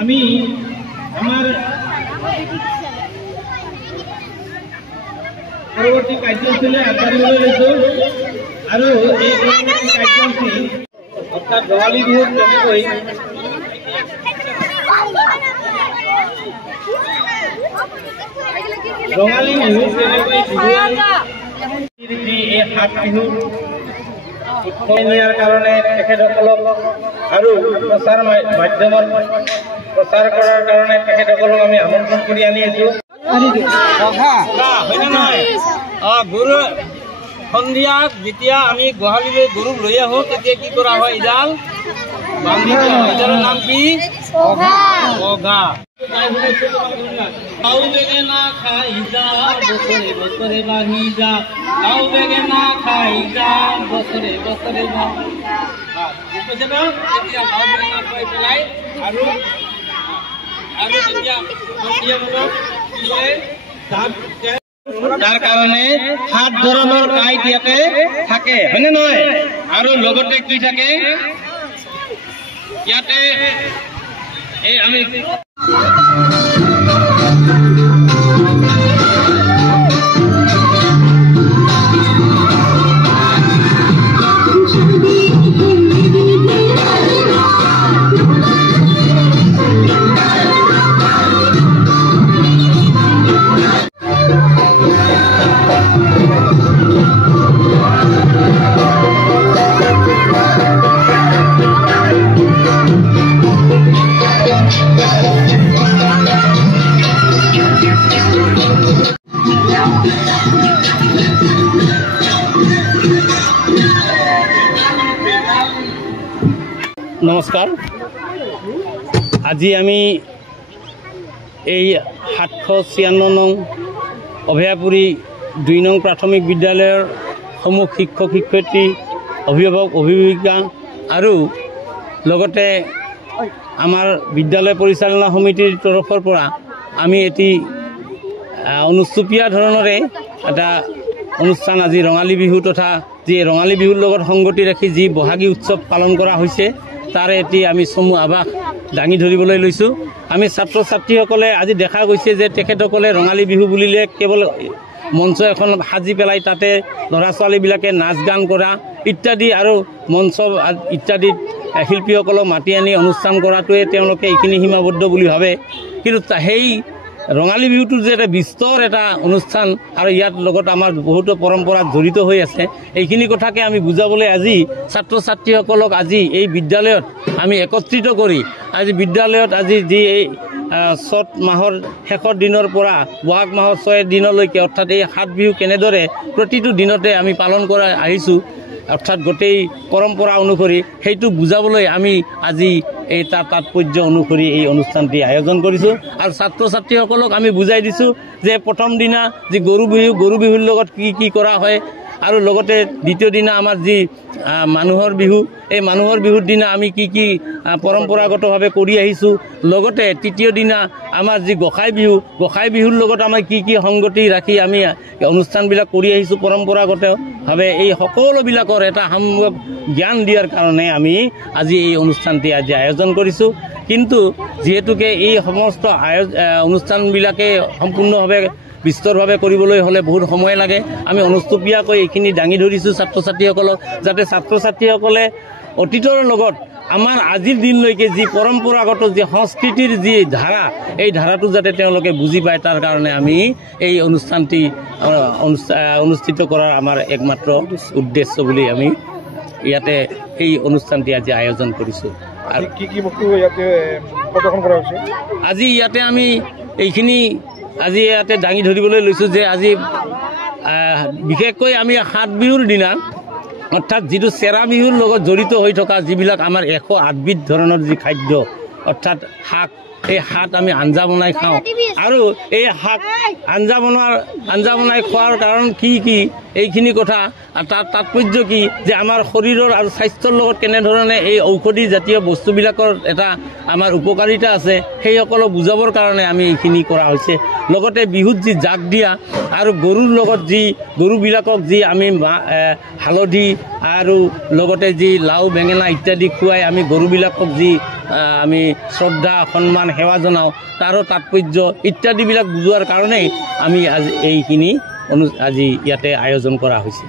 আমি আমাৰ পৰবৰ্তী কাৰ্যসূচী আগবাঢ়িবলৈ লৈছো আৰু এই পৰৱৰ্তী কাৰ্যসূচী অৰ্থাৎ ৰঙালী বিহুত কেনেকৈ ৰঙালী বিহু কেনেকৈ এই সাত বিহু উৎসৱ নিয়াৰ কাৰণে তেখেতসকলক আৰু প্ৰচাৰ মাধ্যমত প্ৰচাৰ কৰাৰ কাৰণে তেখেতসকলক আমি আমন্ত্ৰণ কৰি আনি আছো। গৰু সন্ধিয়া যেতিয়া আমি গোহালিলৈ গৰুক লৈ আহো তেতিয়া কি কৰা হয়? ইডাল বান্ধি দিয়া হয়। ইডালৰ নাম কি? পঘা। লাও বেঙেনা খাই যা বছৰে বছৰে বাঢ়ি যা, লাও বেঙেনা খাই যা বছৰে বছৰে বাঢ়ি যা। তেতিয়া লাও বেঙেনা খুৱাই পেলাই আৰু তেতিয়া সন্ধিয়া বজাত কি কৰে? তাৰ কাৰণে 7 ধৰণৰ কাঁইট ইয়াতে থাকে, হয়নে নহয়? আৰু লগতে কি থাকে ইয়াতে এই আমি নমস্কাৰ। আজি আমি এই 796 নং অভয়াপুৰী 2 নং প্ৰাথমিক বিদ্যালয়ৰ সমূহ শিক্ষক শিক্ষয়িত্ৰী, অভিভাৱক অভিভাৱিকা আৰু লগতে আমাৰ বিদ্যালয় পৰিচালনা সমিতিৰ তৰফৰ পৰা আমি এটি অনুষ্টুপীয়া ধৰণৰে এটা অনুষ্ঠান আজি ৰঙালী বিহু তথা যি ৰঙালী বিহুৰ লগত সংগতি ৰাখি যি বহাগী উৎসৱ পালন কৰা হৈছে তাৰে এটি আমি চমু আভাস দাঙি ধৰিবলৈ লৈছোঁ। আমি ছাত্ৰ ছাত্ৰীসকলে আজি দেখা গৈছে যে তেখেতসকলে ৰঙালী বিহু বুলিলে কেৱল মঞ্চ এখন সাজি পেলাই তাতে ল'ৰা ছোৱালীবিলাকে নাচ গান কৰা ইত্যাদি আৰু মঞ্চ ইত্যাদিত শিল্পীসকলক মাতি আনি অনুষ্ঠান কৰাটোৱে তেওঁলোকে এইখিনি সীমাবদ্ধ বুলি ভাবে। কিন্তু সেই ৰঙালী বিহুটো যে এটা বিস্তৰ এটা অনুষ্ঠান আৰু ইয়াৰ লগত আমাৰ বহুতো পৰম্পৰা জড়িত হৈ আছে, এইখিনি কথাকে আমি বুজাবলৈ আজি ছাত্ৰ ছাত্ৰীসকলক আজি এই বিদ্যালয়ত আমি একত্ৰিত কৰি আজি বিদ্যালয়ত আজি যি এই চ'ত মাহৰ শেষৰ দিনৰ পৰা বহাগ মাহৰ 6 দিনলৈকে অৰ্থাৎ এই 7 বিহু কেনেদৰে প্ৰতিটো দিনতে আমি পালন কৰা আহিছোঁ অৰ্থাৎ গোটেই পৰম্পৰা অনুসৰি সেইটো বুজাবলৈ আমি আজি এই তাৰ তাৎপৰ্য অনুসৰি এই অনুষ্ঠানটি আয়োজন কৰিছোঁ। আৰু ছাত্ৰ ছাত্ৰীসকলক আমি বুজাই দিছোঁ যে প্ৰথম দিনা যি গৰু বিহুৰ লগত কি কৰা হয় আৰু লগতে দ্বিতীয় দিনা আমাৰ যি মানুহৰ বিহু, এই মানুহৰ বিহুৰ দিনা আমি কি পৰম্পৰাগতভাৱে কৰি আহিছোঁ, লগতে তৃতীয় দিনা আমাৰ যি গোসাই বিহুৰ লগত আমাৰ কি সংগতি ৰাখি আমি অনুষ্ঠানবিলাক কৰি আহিছোঁ পৰম্পৰাগতভাৱে। এই সকলোবিলাকৰ এটা সামগ্ৰিক জ্ঞান দিয়াৰ কাৰণে আমি আজি এই অনুষ্ঠানটি আজি আয়োজন কৰিছোঁ। কিন্তু যিহেতুকে এই সমস্ত অনুষ্ঠানবিলাকে সম্পূৰ্ণভাৱে বিস্তৰভাৱে কৰিবলৈ হ'লে বহুত সময় লাগে। আমি অনুষ্টুপীয়াকৈ এইখিনি দাঙি ধৰিছোঁ ছাত্ৰ ছাত্ৰীসকলক, যাতে ছাত্ৰ ছাত্ৰীসকলে অতীতৰ লগত আমাৰ আজিৰ দিনলৈকে যি পৰম্পৰাগত যি সংস্কৃতিৰ যি ধাৰা, এই ধাৰাটো যাতে তেওঁলোকে বুজি পায়, তাৰ কাৰণে আমি এই অনুষ্ঠানটি অনুষ্ঠিত কৰাৰ আমাৰ একমাত্ৰ উদ্দেশ্য বুলি আমি ইয়াতে এই অনুষ্ঠানটি আজি আয়োজন কৰিছোঁ। আজি ইয়াতে আমি এইখিনি আজি ইয়াতে দাঙি ধৰিবলৈ লৈছোঁ যে আজি বিশেষকৈ আমি ৭ বিহুৰ দিনা, অৰ্থাৎ যিটো চেৰা বিহুৰ লগত জড়িত হৈ থকা যিবিলাক আমাৰ ১০৮বিধ ধৰণৰ যি খাদ্য, অৰ্থাৎ শাক, এই শাক আমি আঞ্জা বনাই খাওঁ। আৰু এই শাক আঞ্জা বনাই খোৱাৰ কাৰণ কি কি, এইখিনি কথা তাৰ তাৎপৰ্য কি, যে আমাৰ শৰীৰৰ আৰু স্বাস্থ্যৰ লগত কেনেধৰণে এই ঔষধি জাতীয় বস্তুবিলাকৰ এটা আমাৰ উপকাৰিতা আছে, সেইসকলক বুজাবৰ কাৰণে আমি এইখিনি কৰা হৈছে। লগতে বিহুত যি জাক দিয়া আৰু গৰুৰ লগত যি গৰুবিলাকক যি আমি হালধি আৰু লগতে যি লাও বেঙেনা ইত্যাদি খুৱাই আমি গৰুবিলাকক যি আমি শ্ৰদ্ধা সন্মান সেৱা জনাওঁ, তাৰো তাৎপৰ্য ইত্যাদিবিলাক বুজোৱাৰ কাৰণেই আমি আজি এইখিনি আজি ইয়াতে আয়োজন কৰা হৈছে।